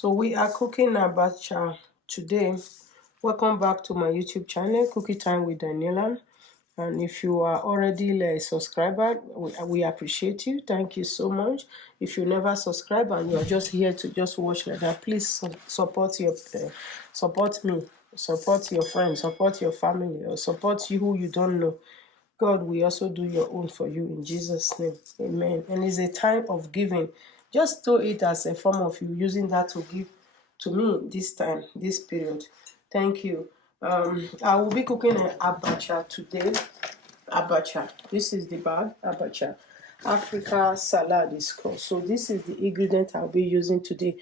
So we are cooking abacha today. Welcome back to my YouTube channel, Cookie Time with Daniela. And if you are already a subscriber, we appreciate you. Thank you so much. If you never subscribe and you're just here to just watch like that, please support me, support your friends, support your family, or support you who you don't know. God will also do your own for you in Jesus' name. Amen. And it's a time of giving. Just do it as a form of you using that to give to me this time, this period. Thank you. I will be cooking an abacha today. Abacha. This is the bag. Abacha. Africa salad is called. So this is the ingredient I'll be using today.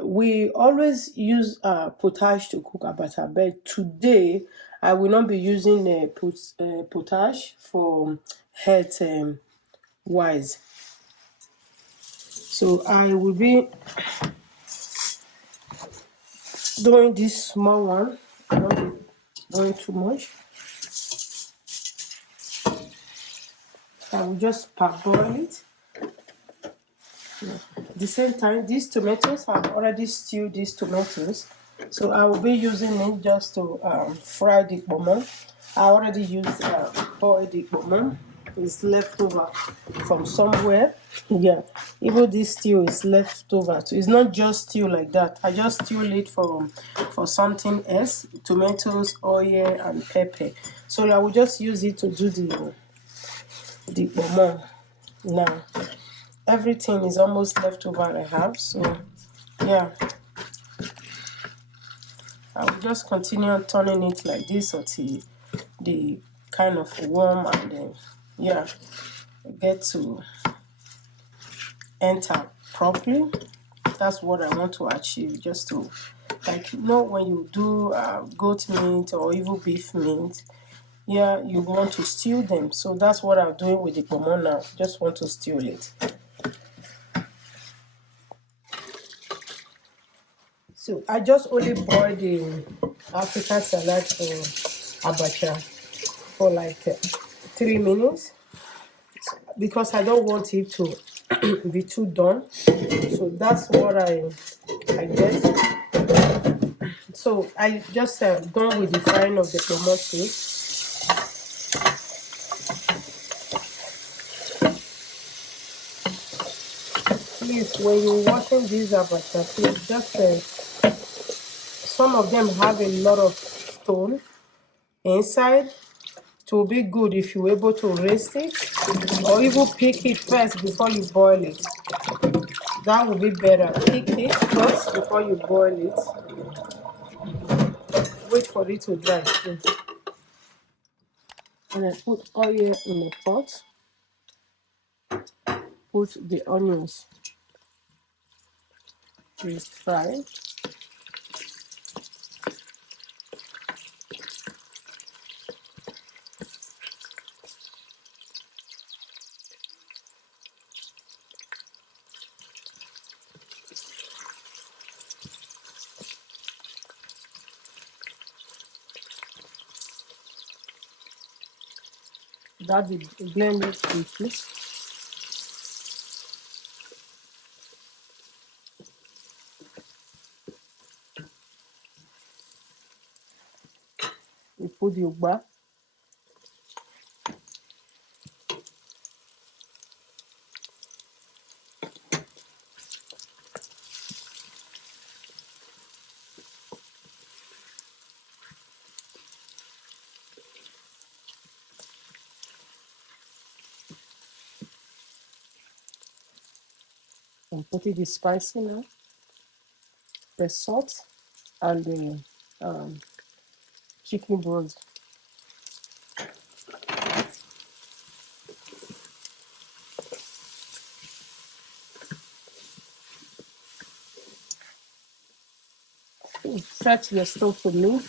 We always use potash to cook abacha, but today I will not be using potash for health wise. So I will be doing this small one. I won't be doing too much. I will just parboil it. At the same time, these tomatoes, I've already stewed these tomatoes. So I will be using it just to fry the bomo. I already used boiled the bomo. It's left over from somewhere. Yeah, even this stew is left over. So it's not just stew like that. I just stew it for something else. Tomatoes, oil, and pepper. So I will just use it to do the bomo now. Everything is almost left over I have, so yeah, I will just continue on turning it like this until the kind of warm and then yeah, get to enter properly. That's what I want to achieve, just to, like, when you do goat meat or even beef meat, yeah, you want to stew them. So that's what I'm doing with the pomo now. Just want to stew it. So I just only boiled the African salad for abacha for like 3 minutes because I don't want it to be too done. So that's what I get. So I just done with the frying of the tomatoes. Please, when you're washing these abacha, please just some of them have a lot of stone inside. It will be good if you're able to roast it or even pick it first before you boil it. That will be better. Pick it first before you boil it. Wait for it to dry, please. And I put oil in the pot. Put the onions. Please fry. That the blend it quickly. You put the ugba. And put it the spicy now. The salt and the chicken broth. Set your stove to low.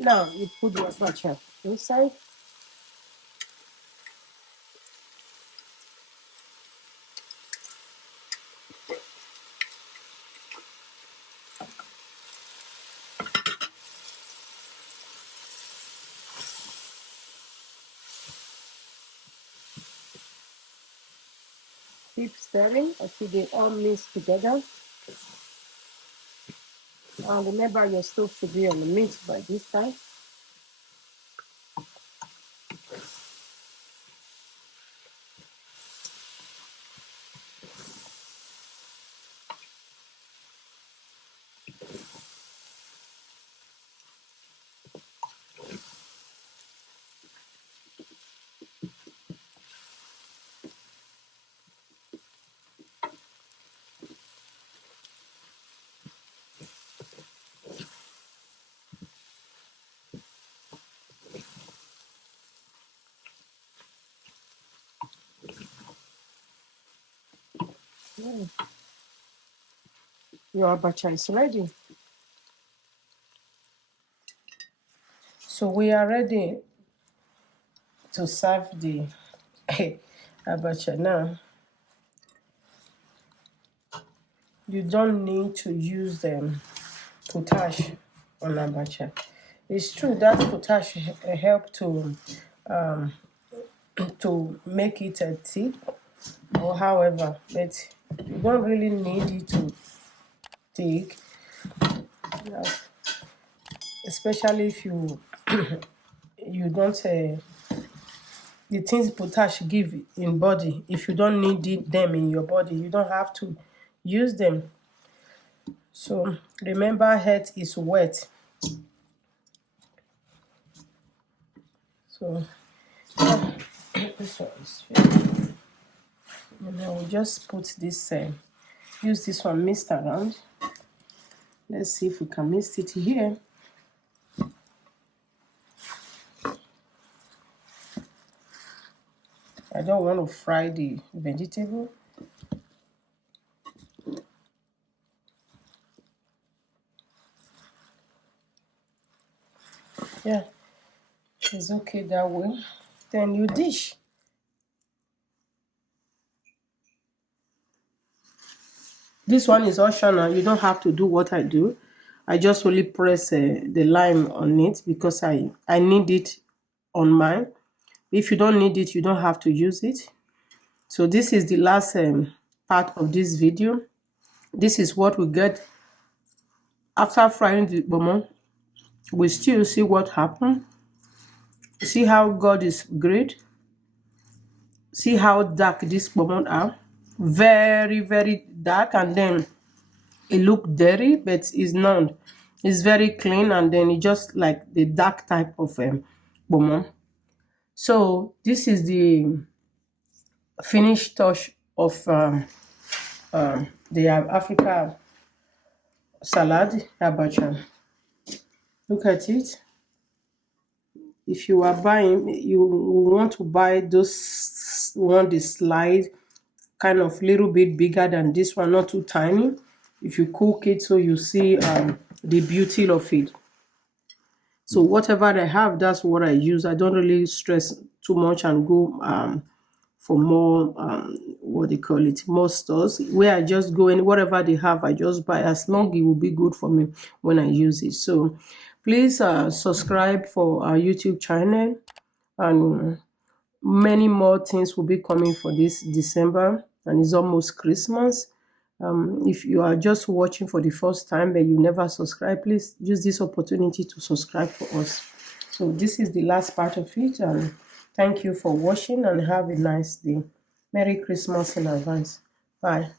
Now you put your abacha inside. Keep stirring until they all mix together. And remember your stove should be on the mix by this time. Yeah. Your abacha is ready. So we are ready to serve the abacha now. You don't need to use potash on abacha. It's true that potash help to make it a thick or however, but you don't really need it to thick, yeah, especially if you don't the things potash give in body. If you don't need them in your body, you don't have to use them. So remember, head is wet. So this one is, and I will just put this. Use this one mist around. Let's see if we can mist it here. I don't want to fry the vegetable. Yeah, it's okay that way. Then you dish. This one is optional. You don't have to do what I do. I just only press the lime on it because I need it on mine. If you don't need it, you don't have to use it. So this is the last part of this video. This is what we get after frying the bomo. We still see what happened. See how God is great. See how dark this bomo are. Very, very dark, and then it look dirty, but it's not. It's very clean, and then it just like the dark type of bomo. So this is the finished touch of the Africa salad abacha. Look at it. If you are buying, you want to buy those one the slide kind of little bit bigger than this one, not too tiny. If you cook it, so you see the beauty of it. So whatever I have, that's what I use. I don't really stress too much and go for more what they call it, more stores where I just go and whatever they have, I just buy, as long it will be good for me when I use it. So please subscribe for our YouTube channel, and many more things will be coming for this December, and it's almost Christmas. If you are just watching for the first time but you never subscribe, please use this opportunity to subscribe for us. So this is the last part of it, and thank you for watching, and have a nice day. Merry Christmas in advance. Bye.